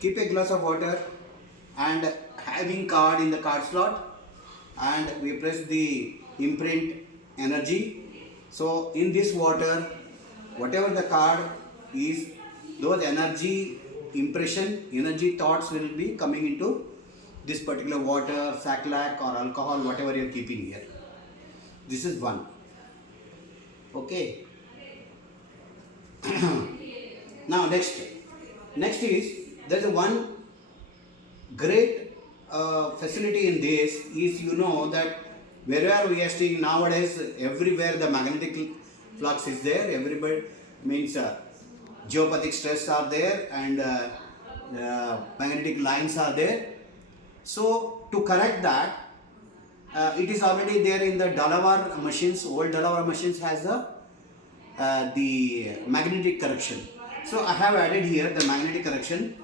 keep a glass of water and having card in the card slot, and we press the imprint energy. So in this water, whatever the card is, those energy impression, energy thoughts will be coming into this particular water, saclac or alcohol, whatever you are keeping here. This is one. Okay. Now next is, there is one great facility in this is, you know, that wherever we are seeing nowadays, everywhere the magnetic flux is there. Everybody means geopathic stress are there, and magnetic lines are there. So to correct that, it is already there in the Delaware machines. Old Delaware machines has the magnetic correction. So I have added here the magnetic correction.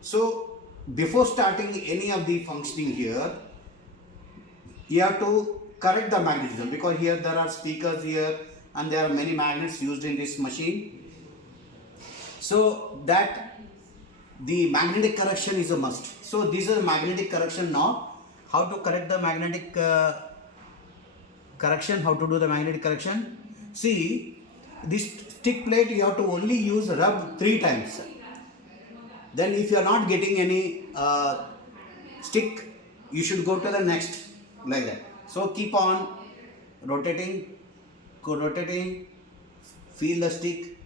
So before starting any of the functioning here, you have to correct the magnetism, because here there are speakers here and there are many magnets used in this machine. So that the magnetic correction is a must. So this is magnetic correction. Now how to correct the magnetic correction, how to do the magnetic correction? See, this stick plate you have to only use rub 3 times. Then if you are not getting any stick, you should go to the next, like that. So keep on rotating, feel the stick.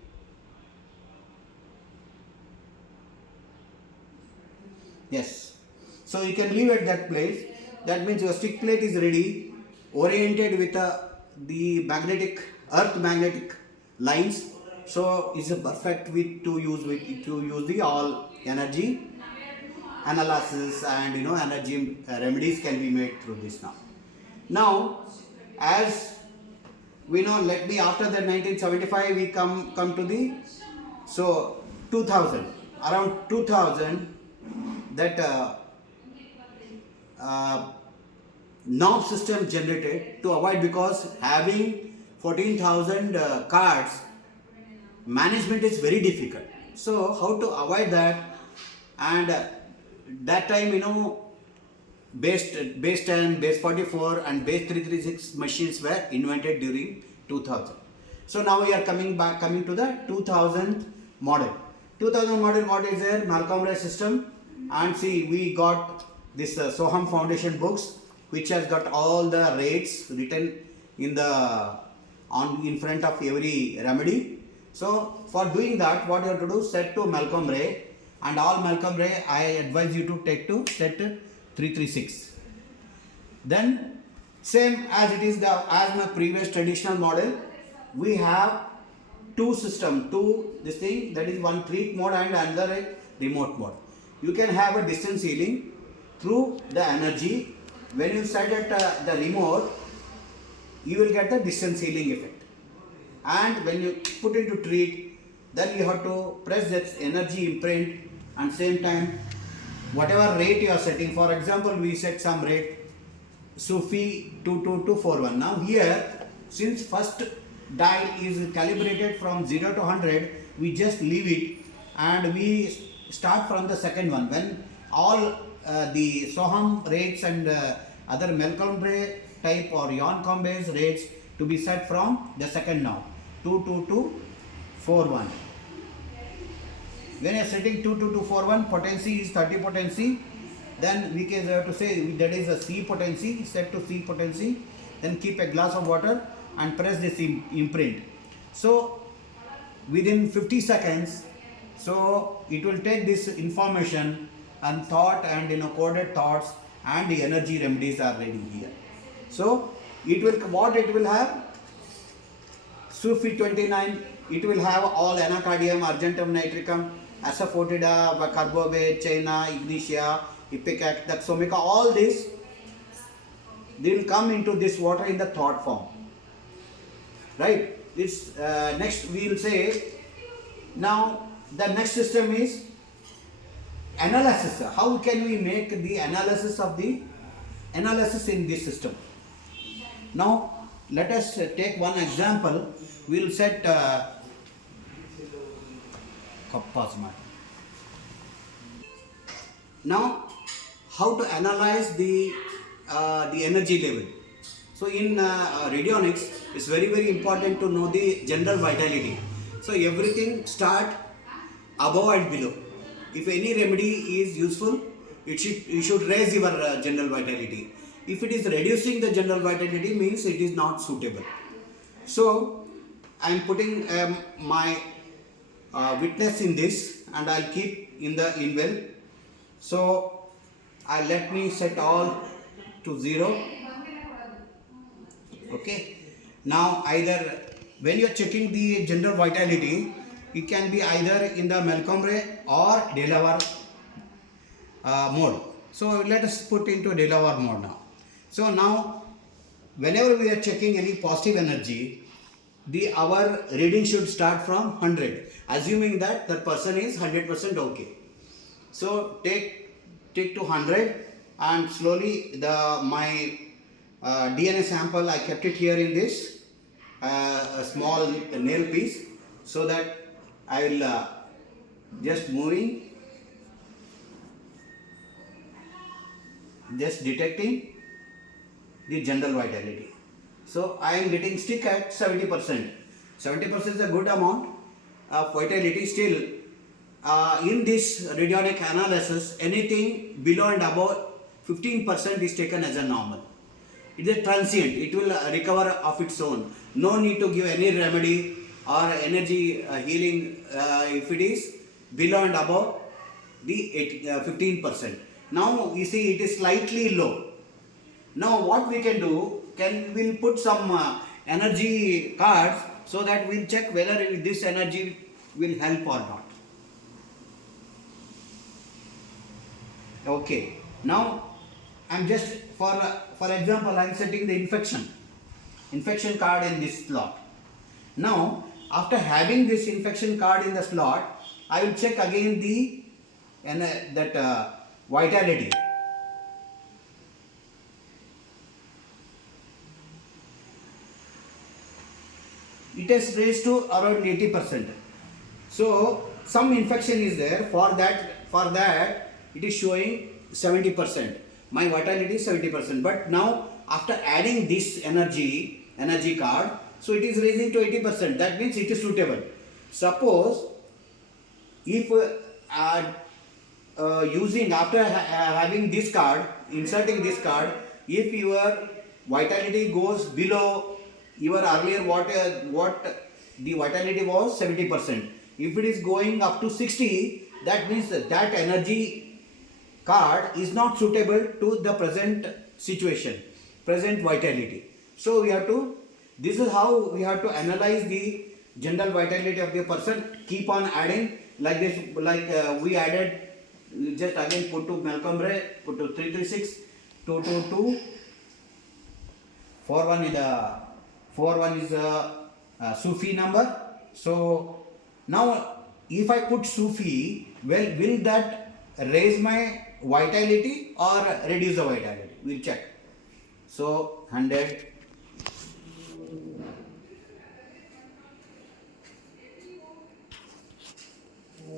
Yes. So you can leave at that place. That means your stick plate is ready, oriented with the magnetic, earth magnetic lines. So it's a perfect way to use the all energy analysis, and energy remedies can be made through this now. Now, as we know, let me, after the 1975 we come to the 2000, around 2000, that knob system generated to avoid, because having 14,000 cards, management is very difficult. So how to avoid that? And that time, base 10, base 44 and base 336 machines were invented during 2000. So now we are coming to the 2000 model. 2000 model, what is there? Malcolm Ray system. And see, we got this Soham Foundation books, which has got all the rates written in front of every remedy. So for doing that, what you have to do, set to Malcolm Ray, and all Malcolm Ray I advise you to take to set 336. Then same as it is as my previous traditional model, we have two this thing, that is one treat mode and another a remote mode. You can have a distance healing through the energy. When you set at the remote, you will get the distance healing effect. And when you put into treat, then you have to press that energy imprint, and same time, whatever rate you are setting. For example, we set some rate Sufi 22241. Now here, since first dial is calibrated from 0 to 100, we just leave it and we start from the second one. When all the Soham rates and other Malcolm Ray type or Yon Combes rates to be set from the second now, 22241. When you are setting 22241, potency is 30 potency. Then we can have to say that is a C potency, set to C potency. Then keep a glass of water and press this imprint. So within 50 seconds, so it will take this information and thought and coded thoughts, and the energy remedies are ready here. So it will have Sufi 29, it will have all anacardium, argentum nitricum, asafoetida, carbobate, china, ignitia, ipecac, daxomica, all this, they will come into this water in the thought form. Right? It's next we will say, now the next system is analysis. How can we make the analysis in this system? Now let us take one example. We will set Now, how to analyze the energy level? So in radionics, it's very important to know the general vitality. So everything start above and below. If any remedy is useful, you should raise your general vitality. If it is reducing the general vitality, means it is not suitable. So I am putting my witness in this, and I'll keep in the inval. So let me set all to 0. Okay. Now either when you are checking the general vitality, it can be either in the Montgomery or Delaware mode. So let us put into Delaware mode now. So now whenever we are checking any positive energy, our reading should start from 100, assuming that the person is 100% okay. So take to 100, and slowly my DNA sample, I kept it here in this a small nail piece, so that I will just moving, just detecting the general vitality. So I am getting stick at 70%. 70% is a good amount of vitality. Still, in this radionic analysis, anything below and above 15% is taken as a normal. It is transient. It will recover of its own. No need to give any remedy or energy healing if it is below and above the 15%. Now you see it is slightly low. Now what we can do, we'll put some energy cards, so that we'll check whether this energy will help or not. Okay. Now I'm just, for example, I'm setting the infection card in this slot. Now after having this infection card in the slot, I will check again the vitality. It has raised to around 80%. So some infection is there. For that it is showing 70%. My vitality is 70%. But now after adding this energy card, so it is raising to 80%. That means it is suitable. Suppose if using, after having this card, inserting this card, if your vitality goes below your earlier what the vitality was 70%. If it is going up to 60, that means that energy card is not suitable to the present situation, present vitality. So this is how we have to analyze the general vitality of the person. Keep on adding like this, we added, just again put to Malcolm Ray, put to 336, 222, 41 is a Sufi number. So now if I put Sufi, well, will that raise my vitality or reduce the vitality? We'll check. So 100.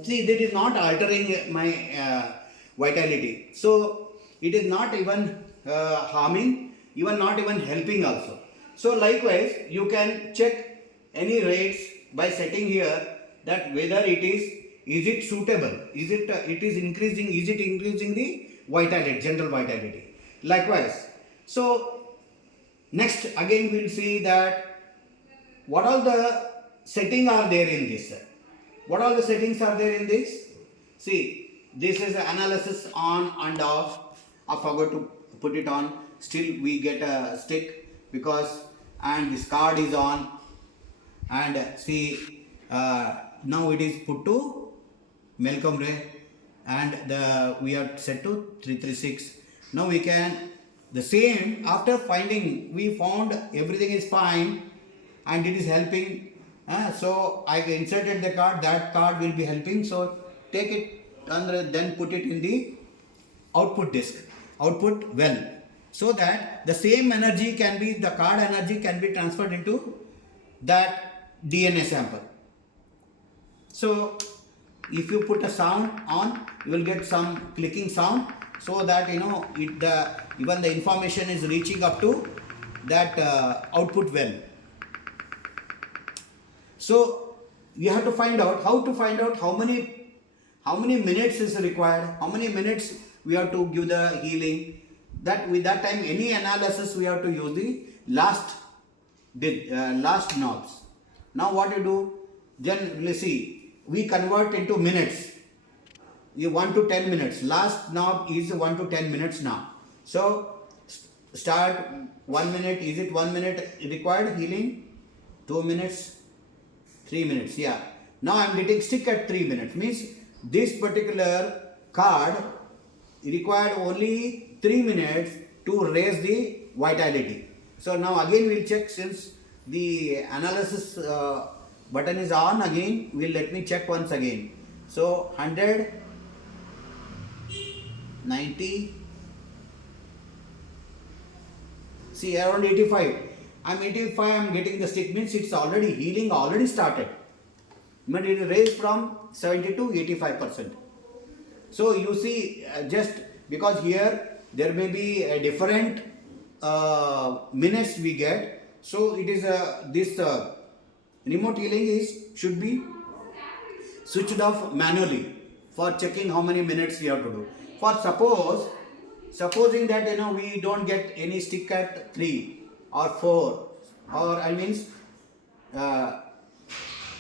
See, that is not altering my vitality. So it is not even harming, even not even helping also. So likewise, you can check any rates by setting here that whether it is suitable, is it increasing the vitality, general vitality. Likewise. So next again we'll see that what all the settings are there in this. What all the settings are there in this? See, this is analysis on and off. I forgot to put it on. Still we get a stick because, and this card is on, and see now it is put to Malcolm Ray, and we are set to 336. Now we can the same, after finding, we found everything is fine and it is helping. So I inserted the card, that card will be helping. So take it and then put it in the output disk, output well, so that the same energy can be, the card energy can be transferred into that DNA sample. So if you put a sound on, you will get some clicking sound, so that even the information is reaching up to that output well. So you have to find out how many minutes is required, how many minutes we have to give the healing. That with that time, any analysis we have to use the last knobs. Now what you do? Then let's see, we convert into minutes. 1 to 10 minutes. Last knob is 1 to 10 minutes now. So start 1 minute. Is it 1 minute required healing? 2 minutes, 3 minutes. Yeah. Now I am getting stick at 3 minutes. Means this particular card required only 3 minutes to raise the vitality. So now again we will check, since the analysis button is on again. Let me check once again. So 100, 90, see around 85. I'm 85, I'm getting the stick, means it's already healing, already started. But it raised from 70 to 85%. So you see, just because here there may be a different minutes we get. So it is this remote healing should be switched off manually for checking how many minutes we have to do. For supposing that we don't get any stick at 3 or 4, or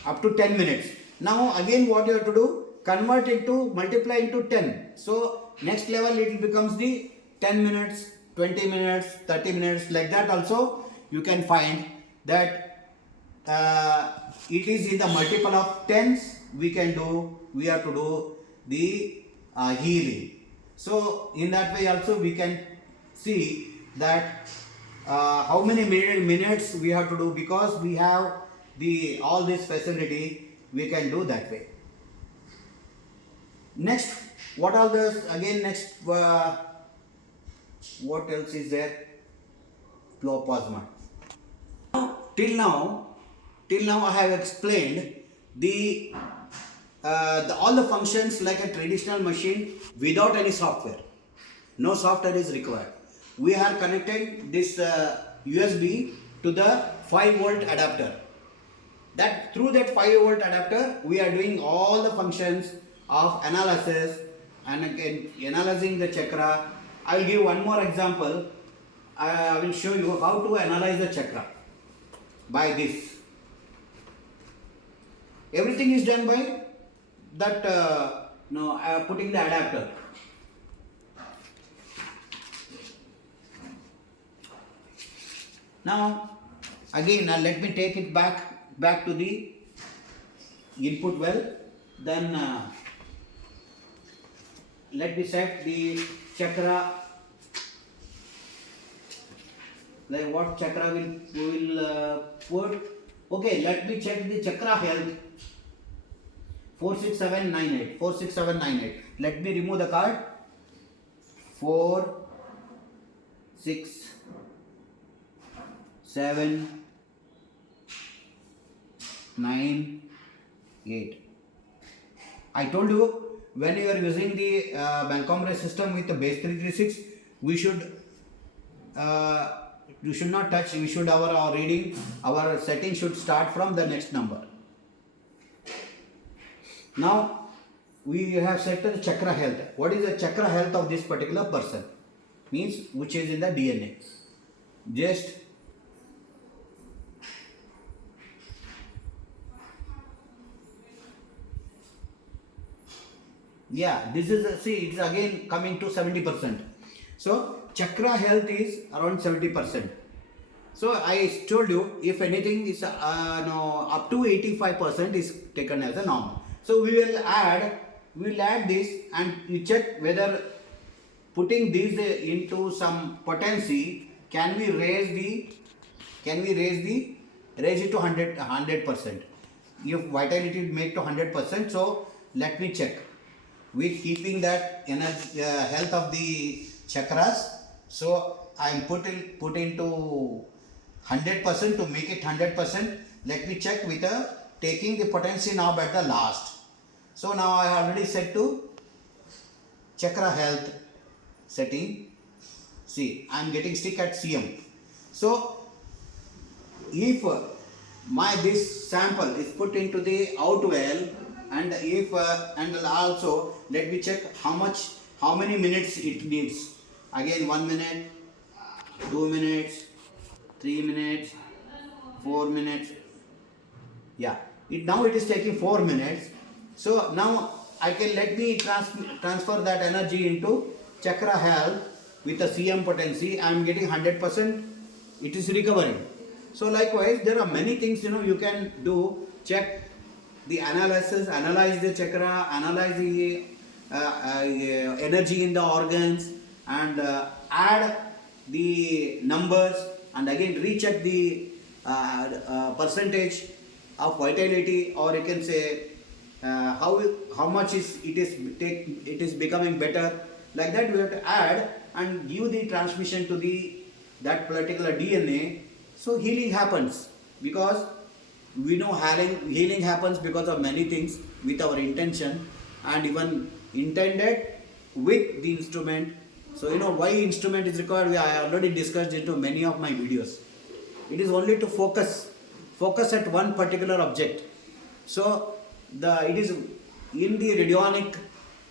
up to 10 minutes. Now again what you have to do, convert it to multiply into 10. So next level it becomes the 10 minutes, 20 minutes, 30 minutes, like that. Also you can find that it is in the multiple of tens we have to do the healing. So in that way also we can see that how many minutes we have to do, because we have all this facility, we can do that way. Next, what are the what else is there? Plasma. Till now I have explained all the functions like a traditional machine without any software. No software is required. We are connecting this USB to the 5-volt adapter. That through that 5-volt adapter we are doing all the functions of analysis and again analyzing the chakra. I will give one more example. I will show you how to analyze the chakra by this. Everything is done by that putting the adapter. Now again let me take it back to the input well. Then let me set the chakra. Like what chakra we will put. Okay, let me check the chakra health. 46798. 46798. Let me remove the card. 4, 6, 7, 9, 8. I told you, when you are using the Bankomre system with the base 336, we should not touch. We should our reading, our setting should start from the next number. Now we have set the chakra health. What is the chakra health of this particular person? Means which is in the DNA. Just this is see, it's again coming to 70%. So chakra health is around 70%. So I told you, if anything is up to 85% is taken as a normal. So we will add this and we check whether putting this into some potency, can we raise it to 100%. If vitality make to 100%, so let me check with keeping that energy health of the chakras. So I am put into 100% to make it 100%. Let me check with taking the potency knob at the last. So now I have already set to chakra health setting. See, I am getting stick at CM. So if my this sample is put into the out well, and if and also let me check how many minutes it needs. Again 1 minute, 2 minutes, 3 minutes, 4 minutes. Yeah, now it is taking 4 minutes. So now I can let me transfer that energy into chakra health with a CM potency. I am getting 100%. It is recovering. So likewise, there are many things you can do. Check the analysis, analyze the chakra, analyze the energy in the organs, and add the numbers, and again recheck the percentage of vitality, or you can say how much it is becoming better. Like that, we have to add and give the transmission to that particular DNA. So healing happens, because we know healing happens because of many things with our intention, and even intended with the instrument. So why instrument is required, I already discussed into many of my videos. It is only to focus at one particular object. So it is in the radionic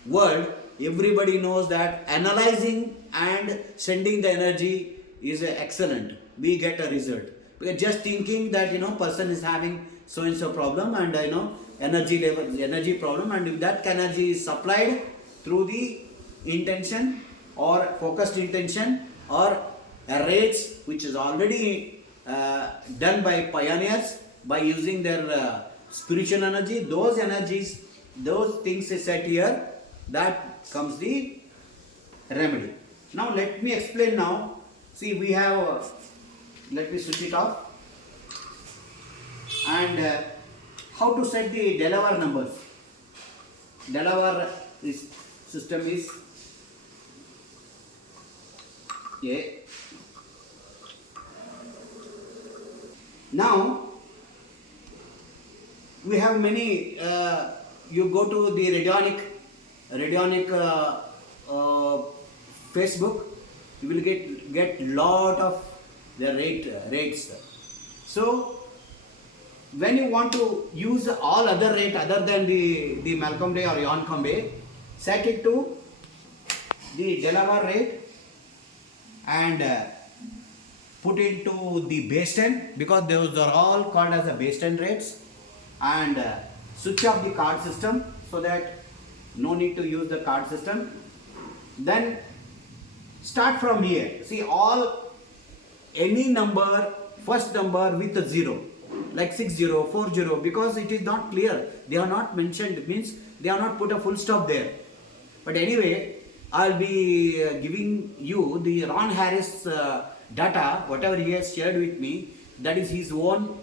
world, everybody knows that analyzing and sending the energy is excellent. We get a result. Because just thinking that person is having so and so problem, and energy level, the energy problem, and if that energy is supplied through the intention or focused intention or rates, which is already done by pioneers by using their spiritual energy, those energies, those things is set here, that comes the remedy. Now let me explain now. See, we have let me switch it off, and how to set the Delaware numbers. Delaware system is A. Now we have many. You go to the radionic Facebook, you will get lot of the rates. So when you want to use all other rate other than the Malcolm Ray or Yoncombe Ray, set it to the Delaware rate and put into the base 10, because those are all called as the base 10 rates, and switch off the card system, so that no need to use the card system. Then start from here. See, any number, first number with a 0, like 60, 40, because it is not clear, they are not mentioned, it means they are not put a full stop there. But anyway, I'll be giving you the Ron Harris data, whatever he has shared with me, that is his own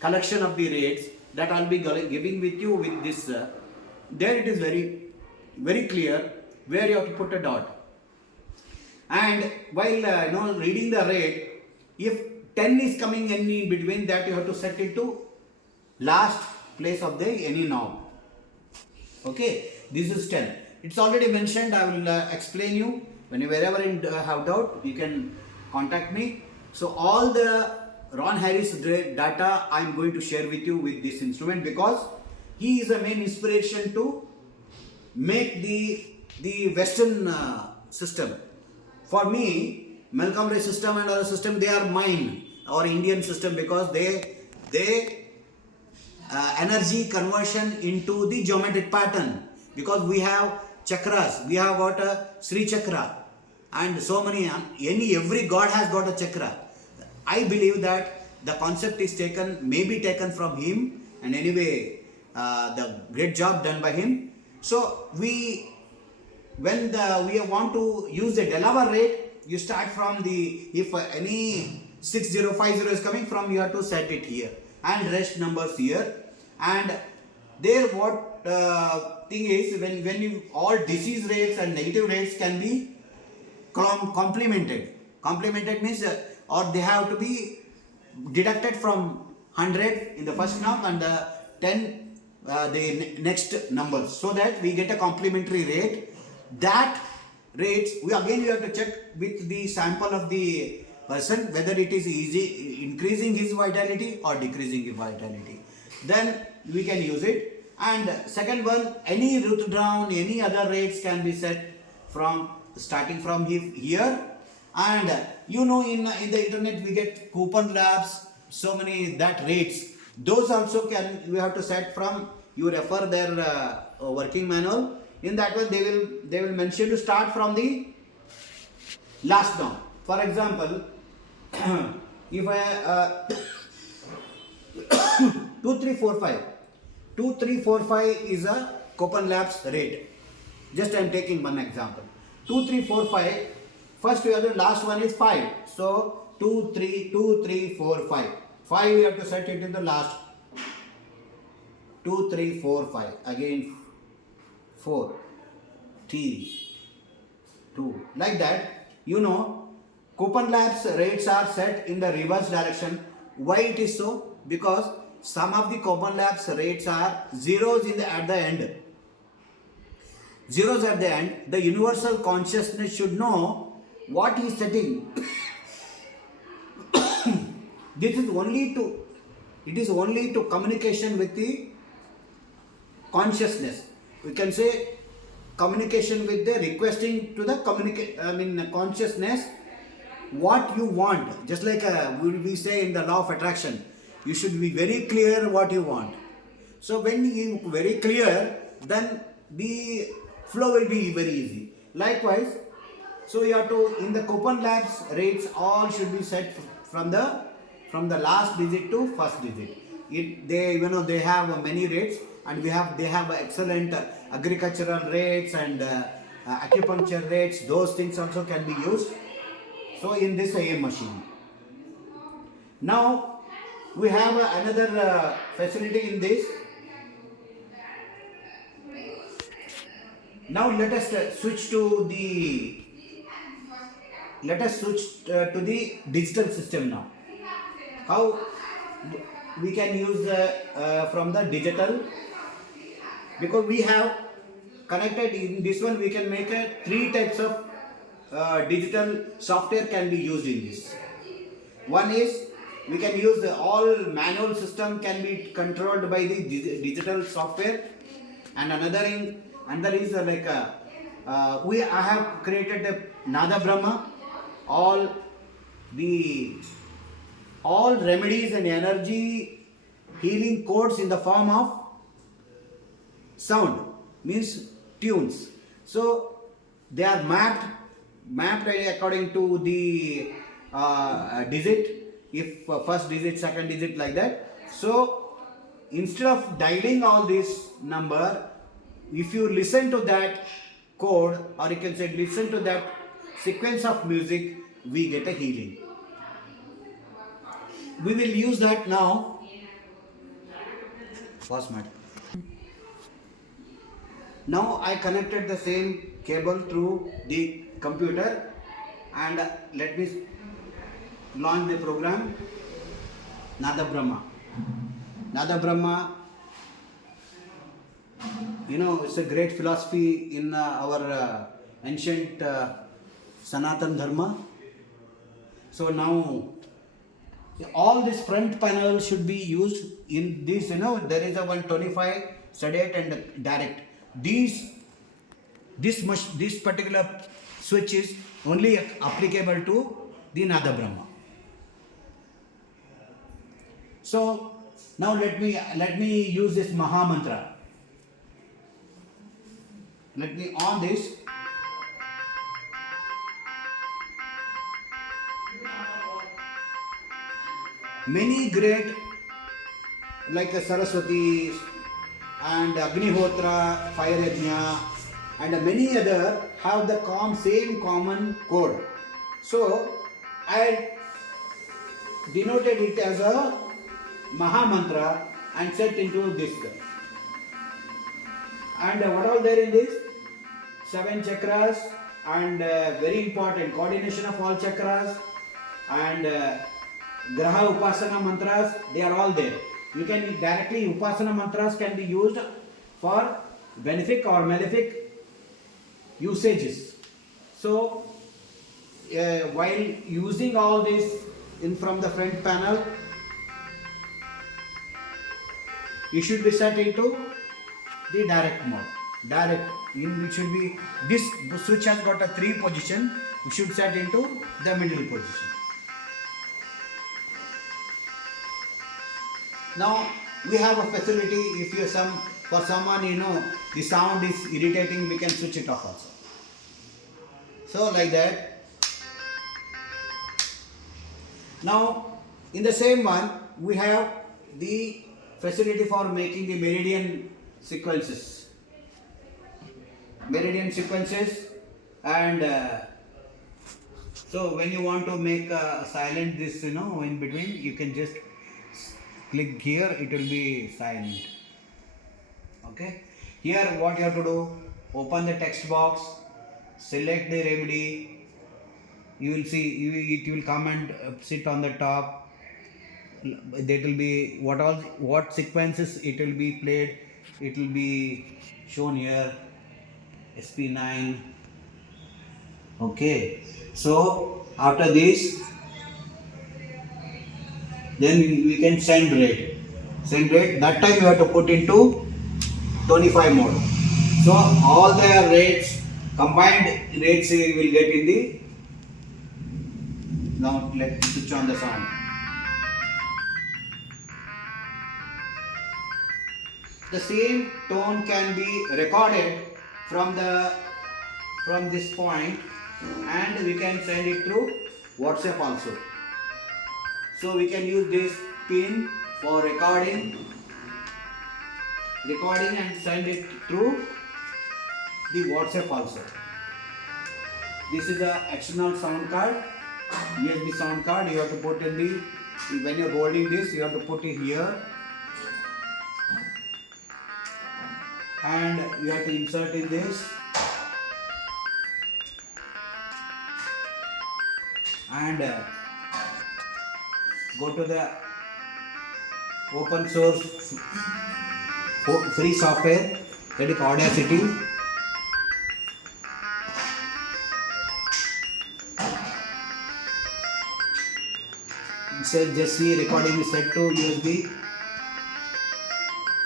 collection of the rates, that I'll be giving with you with this. There it is very, very clear where you have to put a dot. And while reading the rate, if 10 is coming in between that, you have to set it to last place of the any knob. Okay, this is 10. It's already mentioned. I will explain you. Whenever you have doubt, you can contact me. So all the Ron Harris data I am going to share with you with this instrument, because he is the main inspiration to make the Western system. For me, Malcolm Ray system and other system, they are mine, or Indian system, because they energy conversion into the geometric pattern, because we have chakras, we have got a Sri chakra, and so many, every god has got a chakra. I believe that the concept is maybe taken from him, and anyway, the great job done by him. So when we want to use the Delaware rate, you start from if any 6050 is coming from, you have to set it here, and rest numbers here. And there what thing is, when you all disease rates and negative rates can be complemented. Complemented means or they have to be deducted from 100 in the first knob, and 10 the next numbers, so that we get a complementary rate. That rates we have to check with the sample of the person whether it is easy increasing his vitality or decreasing his vitality. Then we can use it. And second one, any root down, any other rates can be set from starting from here. And in the internet we get coupon labs, so many that rates. Those also we have to set from, you refer their working manual. In that one they will mention to start from the last down. For example, if I 2345 is a coupon labs rate. Just I am taking one example. 2345. First we have the last one is 5. So 2345. 5 we have to set it in the last. 2345. Again 4. 3. 2. Like that. Coupon labs rates are set in the reverse direction. Why it is so? Because some of the coupon labs rates are zeros at the end. Zeros at the end. The universal consciousness should know what he is setting. It is only to communication with the consciousness. We can say communication with the requesting to the consciousness what you want. Just like we say in the law of attraction, you should be very clear what you want. So when you very clear, then the flow will be very easy. Likewise, so you have to, in the coupon labs rates, all should be set from the last digit to first digit. They have many rates, and they have excellent agricultural rates and acupuncture rates. Those things also can be used. So in this AM machine. Now we have another facility in this. Now let us switch to the digital system now. How we can use from the digital, because we have connected in this one, we can make 3 types of digital software can be used in this. One is we can use all manual system can be controlled by the digital software, and another is I have created a ParamBrahma. All remedies and energy healing codes in the form of sound, means tunes. So they are mapped according to the digit. If first digit, second digit, like that. So instead of dialing all this number, if you listen to that code, or you can say listen to that sequence of music, we get a healing. We will use that now. Pause, madam. Now I connected the same cable through the computer, and let me launch the program. ParamBrahma, it's a great philosophy in our ancient Sanatan Dharma. So now all this front panel should be used in this. There is a 125, sedate and direct. This particular switch is only applicable to the ParamBrahma. So now let me use this Maha Mantra. Let me on this. Many great, like Saraswati and Agnihotra, Fire Yajna, and many other have the same common code. So I denoted it as a Maha Mantra and set into this. And what all there in this? 7 chakras, and very important coordination of all chakras, and Graha Upasana mantras, they are all there. You can directly, Upasana mantras can be used for benefic or malefic usages. So while using all this in from the front panel, you should be set into the direct mode. Direct, in which should be this switch has got a 3 position. We should set into the middle position. Now we have a facility. If you for someone the sound is irritating, we can switch it off also. So like that. Now in the same one we have the facility for making the meridian sequences. And so when you want to make silent this in between, you can just click here, it will be silent. Okay, here what you have to do, open the text box, select the remedy. You will see it will come and sit on the top. That will be what sequences it will be played. It will be shown here, SP9. Okay, so after this, then we can send rate. That time you have to put into 25 mode. So all the rates, combined rates, you will get in the. Now let's switch on the sound. The same tone can be recorded from this point, and we can send it through WhatsApp also. So we can use this pin for recording and send it through the WhatsApp also. This is the external sound card, USB sound card. You have to put in when you are holding this, you have to put it here, and you have to insert in this, and go to the open source free software, that is Audacity. It says just see recording is set to USB.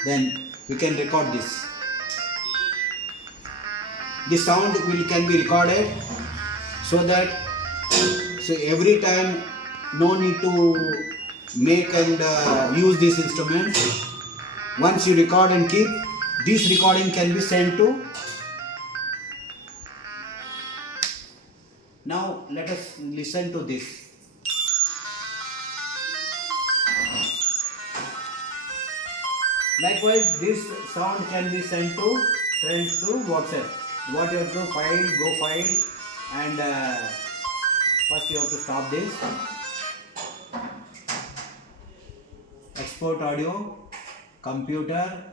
Then we can record this. The sound can be recorded, so every time no need to make and use this instrument. Once you record and keep, this recording can be sent to. Now let us listen to this. Likewise, this sound can be sent to WhatsApp. What you have to go file, and first you have to stop this. Export audio, computer,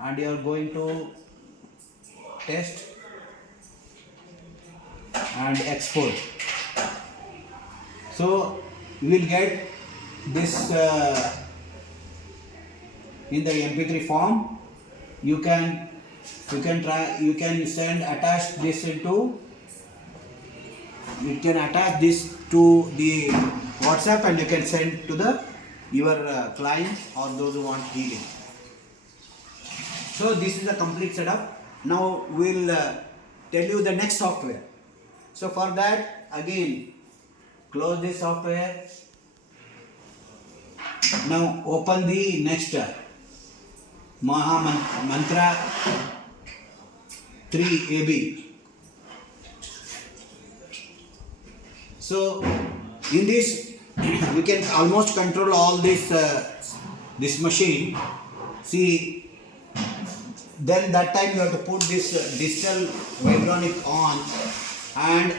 and you are going to test and export. So you will get this in the MP3 form. You can attach this to the WhatsApp, and you can send to your client or those who want healing. So this is a complete setup. Now we'll tell you the next software. So for that, again, close this software. Now open the next Maha Mantra 3AB. So in this, we can almost control all this machine. See, then that time you have to put this digital Vibrionic on and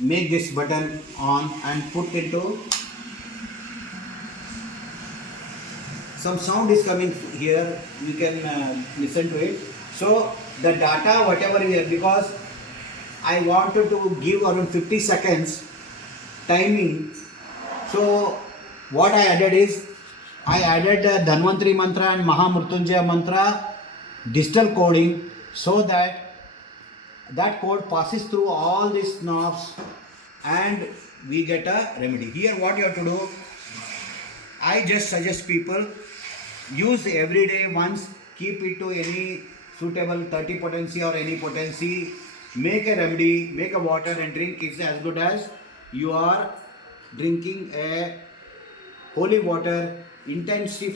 make this button on and put into. Some sound is coming here, you can listen to it. So the data whatever we have, because I wanted to give around 50 seconds timing, so what I added is I added Dhanvantri mantra and Mahamrutyunjaya mantra digital coding so that that code passes through all these knobs and we get a remedy. Here what you have to do, I just suggest people use every day once, keep it to any suitable 30 potency or any potency, make a remedy, make a water and drink. It's as good as you are drinking a holy water intensed with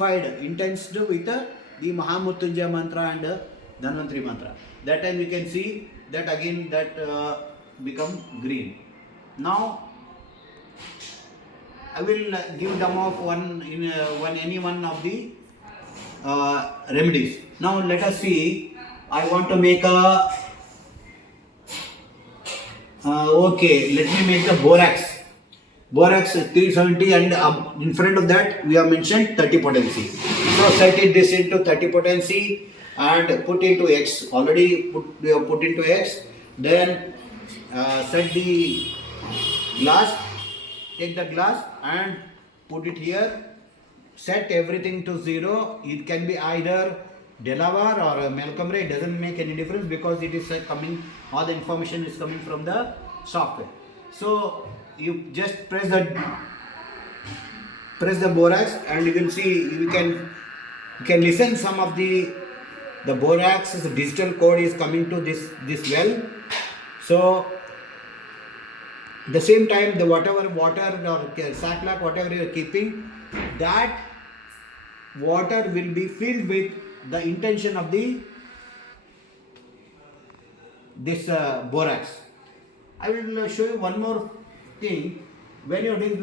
the Mahamrutyunjaya mantra and Dhanvantri mantra. That time you can see that again that become green. Now I will give demo of any one of the remedies. Now let us see. I want to make a okay. Let me make the borax. Borax 370 and in front of that we have mentioned 30 potency. So set this into 30 potency and put into X. Already we have put into X. Then set the glass. Take the glass and put it here. Set everything to 0. It can be either Delaware or Malcolm Ray. It doesn't make any difference because it is coming. All the information is coming from the software. So you just press the borax and you can see you can listen some of the borax digital code is coming to this well. So the same time the whatever water or sack whatever you are keeping, that water will be filled with the intention of this borax. I will show you one more thing. When you do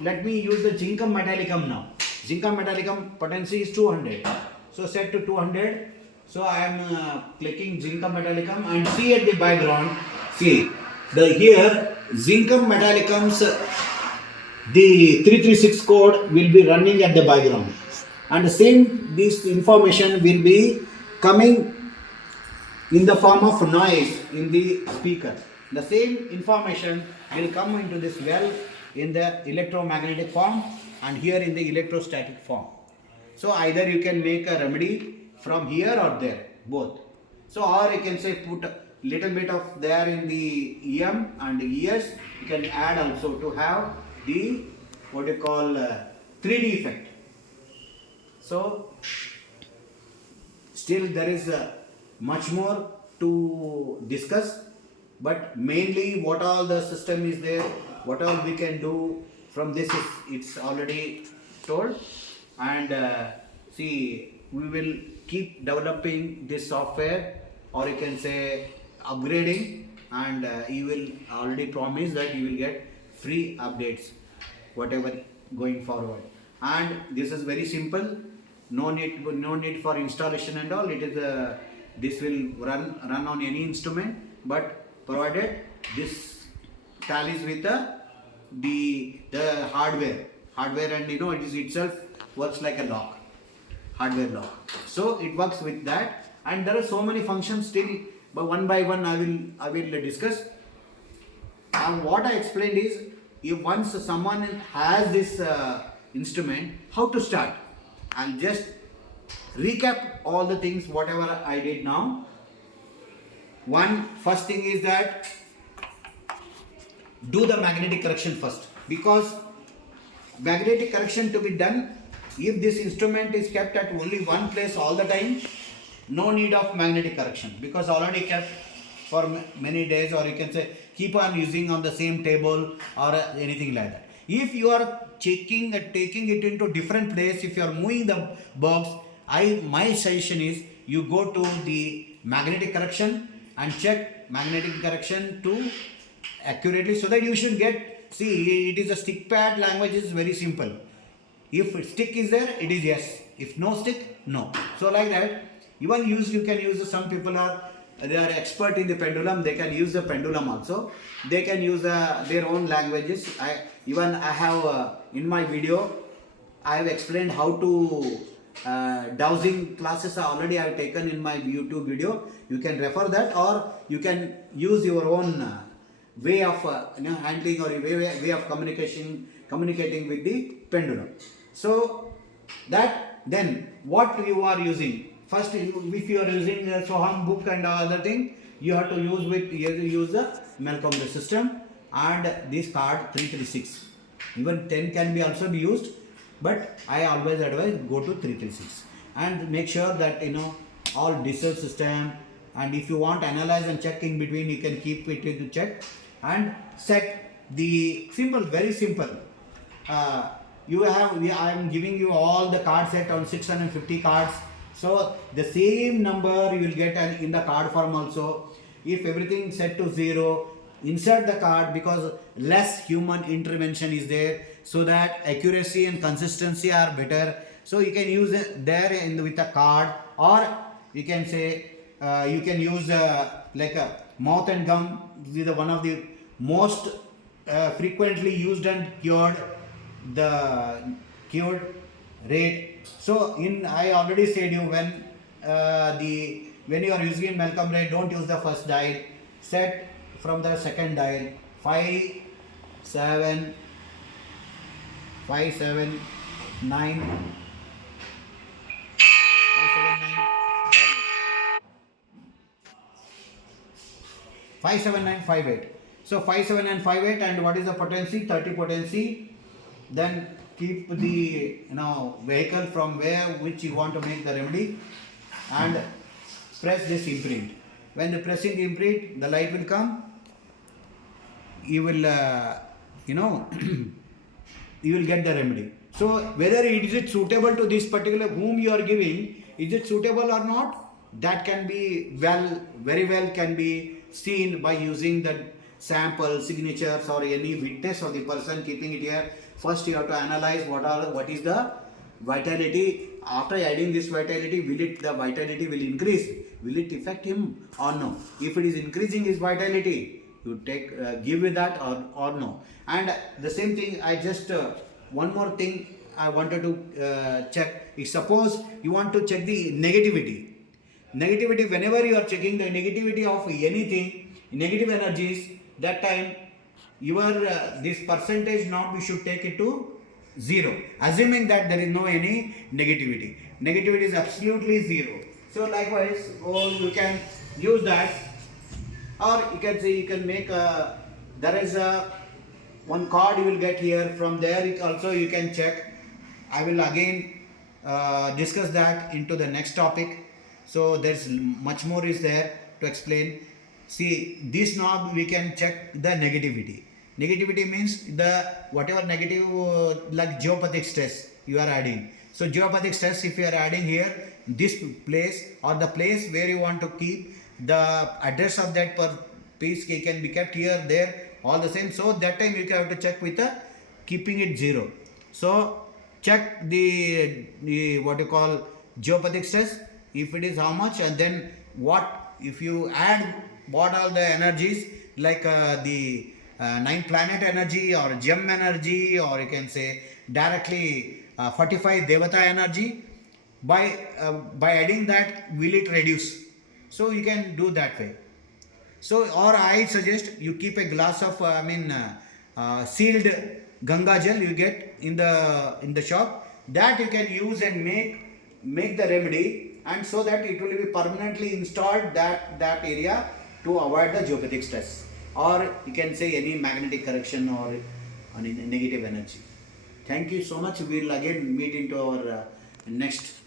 let me use the zincum metallicum now. Zincum metallicum potency is 200. So set to 200. So I am clicking zincum metallicum and see at the background. See here zincum metallicum's the 336 code will be running at the background, and the same this information will be coming in the form of noise in the speaker. The same information will come into this well in the electromagnetic form and here in the electrostatic form. So either you can make a remedy from here or there, both. So or you can say put a little bit of there in the EM and ES. You can add also to have the what you call 3D effect. So still there is much more to discuss, but mainly what all the system is there, what all we can do from this is it's already told. And see, we will keep developing this software, or you can say upgrading, and you will already promise that you will get free updates whatever going forward. And this is very simple, no need for installation and all. It is this will run on any instrument, but provided this tallies with the hardware, and you know it is itself works like a lock, hardware lock. So it works with that, and there are so many functions still, but one by one I will discuss. And what I explained is, if once someone has this instrument, how to start. I'll just recap all the things whatever I did now. First thing is that do the magnetic correction first, because magnetic correction to be done, if this instrument is kept at only one place all the time, no need of magnetic correction, because already kept for many days, or you can say keep on using on the same table or anything like that. If you are taking it into different place, if you are moving the box, my suggestion is you go to the magnetic correction and check magnetic correction to accurately, so that you should get, see, it is a stick pad language, is very simple. If stick is there, it is yes. If no stick, no. So like that, you can use, some people they are expert in the pendulum, they can use the pendulum also. They can use their own languages. I have in my video, I have explained how to dowsing classes already I have taken in my YouTube video. You can refer that, or you can use your own way of handling, or way of communicating with the pendulum. So That then what you are using. First, if you are using the Soham book and other thing, you have to use the Malcolm system and this card 336. Even 10 can be also be used, but I always advise go to 336 and make sure that all digital system, and if you want analyze and check in between, you can keep it to check and set the simple, very simple. I am giving you all the card set on 650 cards. So the same number you will get in the card form also. If everything set to 0, insert the card because less human intervention is there, so that accuracy and consistency are better. So you can use it there with a card, or you can say you can use like a mouth and gum. This is one of the most frequently used and cured rate. So I already said you when you are using Malcolm rate, don't use the first dial. Set from the second dial 5 7 5 7 9 57958. So 57958, and what is the potency? 30 potency. Then keep the vehicle from which you want to make the remedy, and press this imprint. When the pressing imprint, the light will come. You will you will get the remedy. So whether is it suitable to this particular whom you are giving, is it suitable or not? That can be very well can be seen by using the sample signatures or any witness of the person keeping it here. First you have to analyze what is the vitality. After adding this vitality, the vitality will increase? Will it affect him or no? If it is increasing his vitality, you give with that or no. And the same thing, I just one more thing I wanted to check. If suppose you want to check the negativity, whenever you are checking the negativity of anything, negative energies, that time your this percentage knob, we should take it to 0, assuming that there is no any negativity. Negativity is absolutely 0. So likewise, you can use that, or you can say you can make there is one card you will get here. From there also you can check. I will again discuss that into the next topic. So there's much more is there to explain. See, this knob we can check the negativity. Negativity means the whatever negative like geopathic stress you are adding. So geopathic stress, if you are adding here, this place or the place where you want to keep the address of that per piece can be kept here, there, all the same. So that time you have to check with keeping it 0. So check the what you call geopathic stress, if it is how much, and then what if you add what all the energies like the 9 planet energy or gem energy, or you can say directly 45 devata energy. By adding that, will it reduce? So you can do that way. So, or I suggest you keep a glass of sealed Ganga gel you get in the shop, that you can use and make the remedy, and so that it will be permanently installed that area to avoid the geopathic stress, or you can say any magnetic correction or any negative energy. Thank you so much. We will again meet into our next